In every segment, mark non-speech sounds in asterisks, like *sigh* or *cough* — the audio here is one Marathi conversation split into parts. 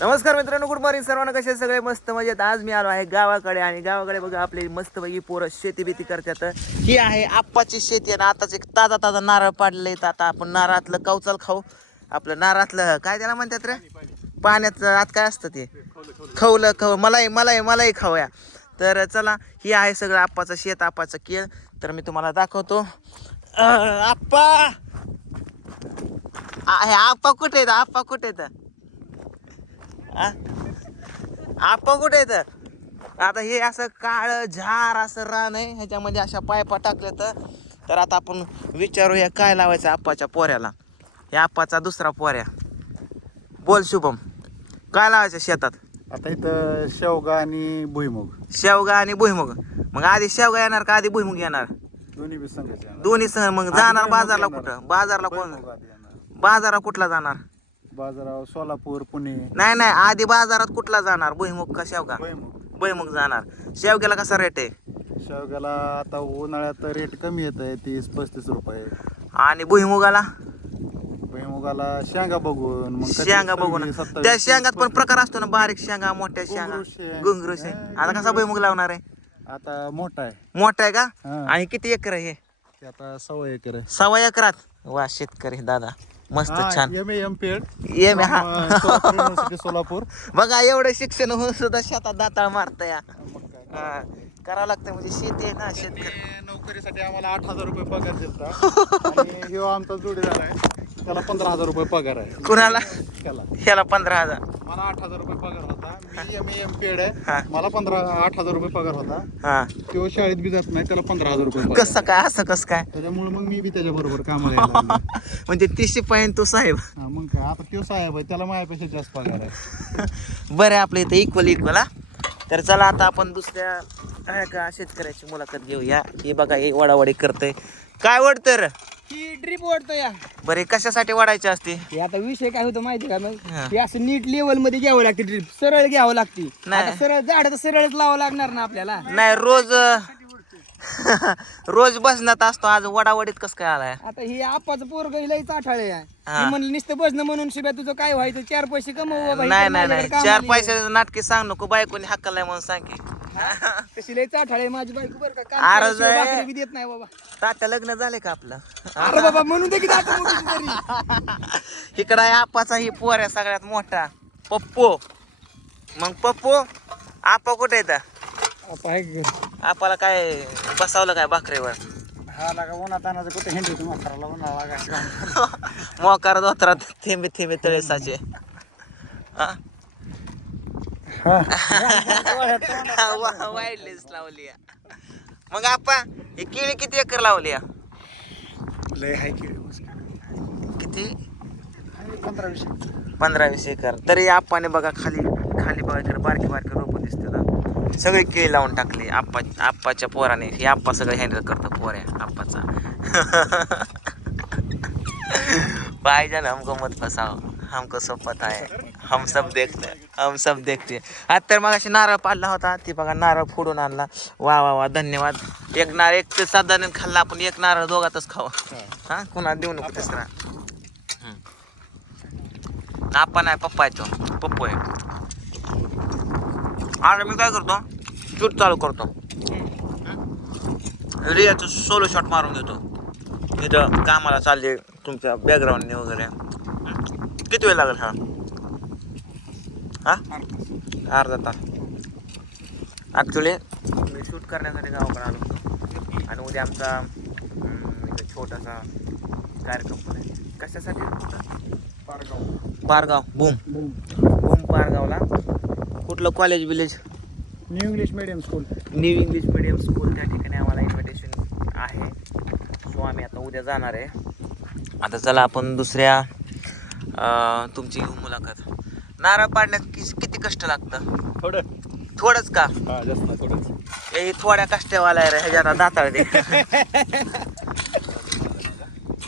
नमस्कार मित्रांनो गुड मॉर्निंग सर्वांना कसे सगळे मस्त मजेत. आज मी आलो आहे गावाकडे आणि गावाकडे बघा आपली मस्त पैकी पोरं शेती बिती करतात. ही आहे आप्पाची शेती आणि आताच एक ताजा ताजा नारळ पाडले तर आता आपण नारळातलं कवचाल खाऊ. आपलं नारळातलं काय त्याला म्हणतात रे? पाण्याचं आत काय असतं ते? खवलं खव मलाही मलाही मलाही खाऊया. तर चला ही आहे सगळं आप्पाचं शेत आप्पाचं केळ. तर मी तुम्हाला दाखवतो. आप्पा! आहे हे आप्पा कुठे आहेत? आप्पा कुठे आहेत? आ? आप्पा कुठे आहेत आता हे असं काळ झार असं रान आहे ह्याच्यामध्ये अशा पायपा टाकल्या तर. तर आता आपण विचारूया काय लावायचं आप्पाच्या पोऱ्याला. या आप्पाचा दुसरा पोऱ्या. बोल शुभम काय लावायचं शेतात? आता इथं शेवगा आणि भुईमुग. शेवगा आणि भुईमुग. मग आधी शेवगा येणार का आधी भुईमुग येणार? दोन्ही बी संघाचे. दोन्ही सण मग जाणार बाजारला. कुठं? बाजारला कोण. बाजारात कुठला जाणार? बाजारावर सोलापूर पुणे. नाही नाही आधी बाजारात कुठला जाणार? भुईमुग का शेवगा? भुईमुग. भुईमुग जाणार. शेवग्याला कसा रेट आहे? शेवग्याला आता उन्हाळ्यात रेट कमी येत आहे तीस पस्तीस रुपये. आणि भुईमुगाला? भुईमुगाला शेंगा बघून मग कधी शेंगा बघून. त्या शेंगात पण. प्रकार असतो ना बारीक शेंगा मोठ्या शेंगा. घुंगरू शेंग. गुंगरू शेंग आता कसा भुईमुग लावणार आहे? आता मोठा आहे. मोठा आहे का? हा. आणि किती एकर आहे हे? ते आता सव्वा एकर आहे. सव्वा एकरात? वा शेतकरी दादा. मस्त छान. एम एम पेड ये मी हा. सोलापूर सोलापूर बघा एवढं शिक्षण होऊन सुद्धा शेतात दाताळ मारता या. हा. करावं लागतं म्हणजे शेती आहे ना शेतकरी. नोकरीसाठी आम्हाला आठ हजार रुपये पगार दिलता. आणि ह्यो आमचा जोडीदार आहे. त्याला पंधरा हजार रुपये पगार आहे. कुणाला? त्याला. ह्याला पंधरा हजार. मला आठ हजार रुपये पगार होता. मी एम एम पेड हा. आहे. मला पंधरा आठ हजार रुपये पगार होता. हा. तो शाळेत बी जात नाही त्याला पंधरा हजार रुपये पगार. कसं काय असं कसं काय? त्याच्यामुळे मग मी बी त्याच्या बरोबर कामाला यायला लागलो. *laughs* म्हणजे तीसशे पाहिजे तो साहेब. हा, मग काय आता तो साहेब आहे त्याला माझ्यापेक्षा जास्त पगार आहे. *laughs* बरं आहे आपल्या इथं इक्वल इक्वल हा. तर चला आता आपण दुसऱ्या आहे का शेतकऱ्याची मुलाखत घेऊया. हे बघा हे वडावडी करतंय. काय वडतं रे ही ड्रीप ओढतो या. बरे कशासाठी वाढायची असते? हे आता विषय काय होतो माहिती का मग? हा. हे असं नीट लेवलमध्ये घ्यावं लागते ड्रीप सरळ घ्यावं लागते. नाही. आता सरळ झाड तर सरळच लावावं लागणार ना आपल्याला. नाही रोज *laughs* रोज बसण्यात असतो. आज वडावडीत कस काय आलाय? आता हे आपाचं पोरग लय चाठाळे आहे. हा. म्हणलं नुसतं बसणं म्हणून शिवाय तुझं काय व्हायचं? चार पैसे कमव बाबा, नाही इकडे नाही नाही. माझ्याकडे चार कामाला ये. पैशाचे नाटके सांग नको बायकोनी हक्कलाय म्हणून सांग की. कशी लय चाठाळे आहे माझी बायको बरं का. अरे जाय. बी देत नाही बाबा. तात्या लग्न झाले का आपलं? अरे बाबा म्हणून दे की आता मोठीची तरी इकडं आहे आपाचा ही पोर आहे सगळ्यात मोठा. पप्पू. मग पप्पू आपा कुठे येतं आपा आहे की घरी? आपाला काय बसावलं काय भाकरीवर? हा लागा कुठे? हिंडी तुम्हाला करायला उन्हा लागा *laughs* मोकार धोत्रात थेंबे थेंबे तळे साचे हा? वा- वाईडलीच लावली आहे. मग आपा हे केळी किती एकर लावली आहे? लय हाय की किती? पंधरा वीस पंधरा वीस एकर. तरी आप्पाने बघा खाली खाली बघा इकडे बारकी बारकी रोपं दिसतात सगळी केळी लावून टाकली. आप्पा आप्पाच्या पोराने. हे आप्पा सगळं हँडल करतो पोऱ्या आप्पाचा. *laughs* पाहिजे ना हमको मत फसाओ हमको सब पता है हम सब देखते हम सब देखते आता तर मग अशी नारळ पाडला होता ती बघा नारळ फोडून आणला. वा वा वा धन्यवाद. एक नारळ एक ते साधारण खाल्ला आपण एक नारळ दोघातच खाऊ. हा कुणा देऊ नको तिसरा आपण नाही पप्पा आहे तो. पप्पू आहे. आता मी काय करतो? शूट चालू करतो. रियाचं सोलो शॉट मारून घेतो इथं कामाला चालले तुमच्या बॅकग्राऊंडने वगैरे? किती वेळ लागेल हा? हा? अर्धा तास. ॲक्च्युली मी शूट करण्यासाठी गावाकडे आलो होतो. आणि उद्या आमचा एक छोटासा कार्यक्रम पण आहे. कशासाठी? होता? पारगाव बूम बूम पारगावला. कुठलं college village new English medium school new English medium school त्या ठिकाणी आम्हाला इन्व्हिटेशन आहे. सो आम्ही आता उद्या जाणार आहे. आता चला आपण दुसऱ्या तुमची मुलाखत. नारळ पाडण्यात किती कष्ट लागतं? थोडं. थोडंच का? हा जास्त नाही थोडंच. हे थोड्या कष्टवाला आहे रे ह्याच्यात दाताळ दे.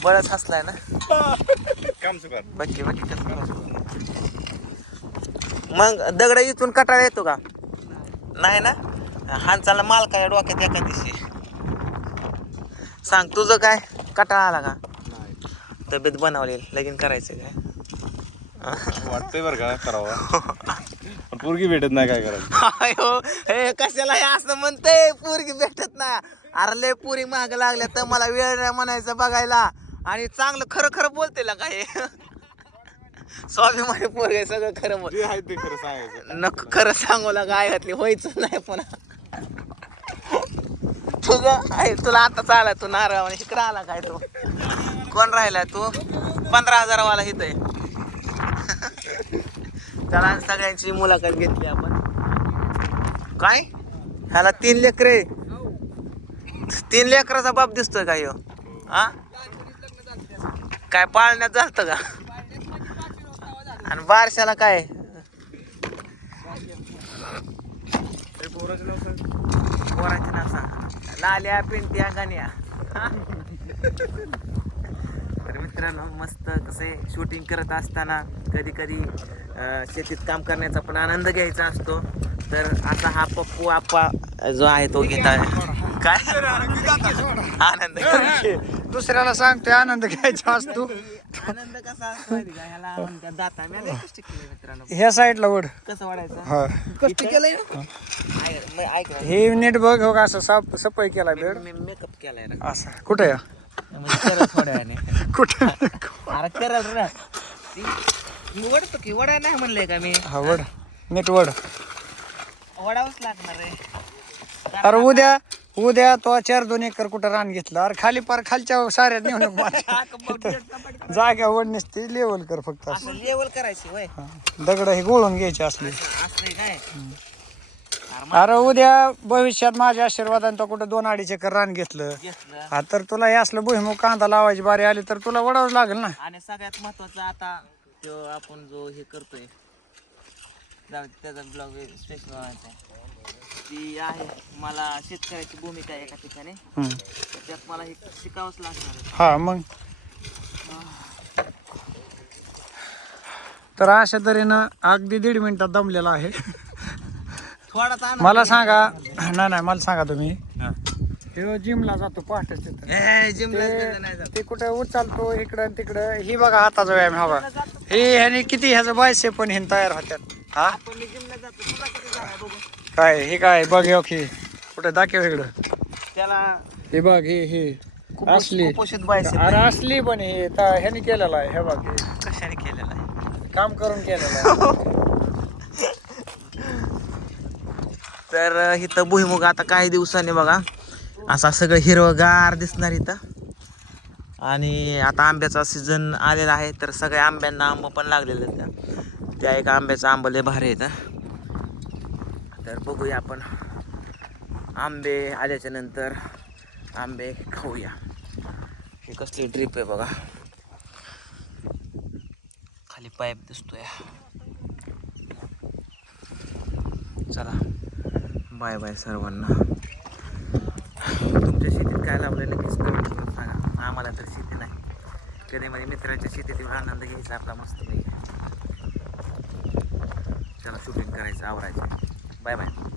बरंच हसलाय ना? काम बक्की कसं मग दगड इथून कटाळा येतो का? नाही ना? हांचाला माल काय डोक्यात एका दिवशी. सांग तुझं काय? कटाळा आला का? नाही. तब्येत बनवली लगीन करायचं काय? वाटतंय बरं का करावं. पण पोरगी भेटत नाही काय करायचं अयो हे कशाला हे असं म्हणतंय? पोरगी भेटत ना अरे लय पुरी माग लागल्या तर मला वेळ नाही म्हणायचं बघायला. आणि चांगलं खरं खरं बोलते का हे स्वाभिमानी पोरगे सगळं खरं बोल जे आहे ते खरं सांगायचं. नको खरं सांगू लागा आई घातली व्हायचं नाही पुन्हा. तुझं आहे तुला आता चाला तू नारळ इकडं आला काय तू कोण राहिला तू? पंधरा हजारावाला इथं आहे. त्याला सगळ्यांची मुलाखत घेतली आपण. काय? ह्याला तीन लेकरे तीन लेकराचा बाप दिसतोय काय ह्यो? हा? काय पाळण्यात झालतं का? आणि बारशाला काय? पोराचे नाव सांग लाल्या पिंट्या गाण्या. मित्रांनो मस्त कसे शूटिंग करत असताना कधी कधी शेतीत काम करण्याचा पण आनंद घ्यायचा असतो. तर असा हा पप्पू आप्पा जो आहे तो घेत आहे काय? आनंद. दुसऱ्याला सांगतोय आनंद घ्यायचा असतो. आनंद कसा असतो माहिती का ह्याला म्हणतात दाता मी लय कष्ट केले मित्रांनो. ह्या साईडला वड कसं वाढायचं हा. कष्ट केलंय ऐक. हे नेट बघ हो का असं साफ सफाई केला बेड. मी मेकअप केलाय असं. कुठे या म्हणजे थोड्या वेळाने *laughs* कुठे? *laughs* अरे करल रे. ती मी वडतो की वडा नाही म्हणलंय का मी? हा वड नेट वड वडावंच लागणार अरे उद्या उद्या तो चार दोन एकर कुठं रान घेतलं? अरे खाली पार खालच्या साऱ्या नेऊन जाग्या वड नसते लेवल कर फक्त. लेवल करायची वय. दगड हे गोळून घ्यायचे असले. काय? अरे उद्या भविष्यात माझ्या आशीर्वादाने तो कुठं दोन अडीच एकर रान घेतलं. घेतलं. हा तर तुला हे असलं भुईमुग कांदा लावायची बारी आली तर तुला वडावं लागेल ना. आणि सगळ्यात महत्वाचं आता तो आपण जो हे करतोय जाऊ दे, त्याचा ब्लॉग स्पेशल. ती आहे मला शेतकऱ्याची भूमिका आहे एका ठिकाणी. हम्म. तर त्यात मला हे शिकावंच लागणार आहे. हा मग? तर अशा तऱ्हेनं अगदी दीड मिनिटात दमलेला आहे. मला सांगा. नाही नाही मला सांगा तुम्ही. हे. जिमला जातो पहाटे तिथं. ए, जिमला ते- बिमला नाही जात. ते कुठं उचलतो इकडं आणि तिकडं. ही बघा हाताचा व्यायाम हा बघा. हे ह्याने किती ह्याचं बायसे पण हे तयार होत्यात. हा? आपण मी जिमला जातो. तुला किती जागा बघू काय हे काय? बघ यो की कुठं दाखव इकडं. त्याला हे बघ हे हे. कुपोष- असली. कुपोषित बायसेप अरे असली पण हे. ता- ह्याने केलेलं आहे. हे बघ हे. कशाने केलेला आहे? काम करून केलेलं आहे. *laughs* तर इथं भुईमुग आता काही दिवसांनी बघा. असा सगळं हिरवगार दिसणार इथं. आणि आता आंब्याचा सीझन आलेला आहे तर सगळ्या आंब्यांना आंब पण लागलेले आहेत. त्या. त्या एक आंब्याचा आंब लय भारी येतं तर बघूया आपण. आंबे आल्याच्यानंतर आंबे खाऊया. ही कसली ड्रीप आहे बघा. खाली पाईप दिसतोय. चला. बाय बाय सर्वांना. तुमच्या शेतीत काय लावलं नक्कीच कमी करून सांगा. आम्हाला तर शेती नाही. कधी म्हणजे मित्रांच्या शेतीतील आनंद घ्यायचा आपला मस्त पैकी. त्याला शूटिंग करायचं आवरायचं. Bye bye.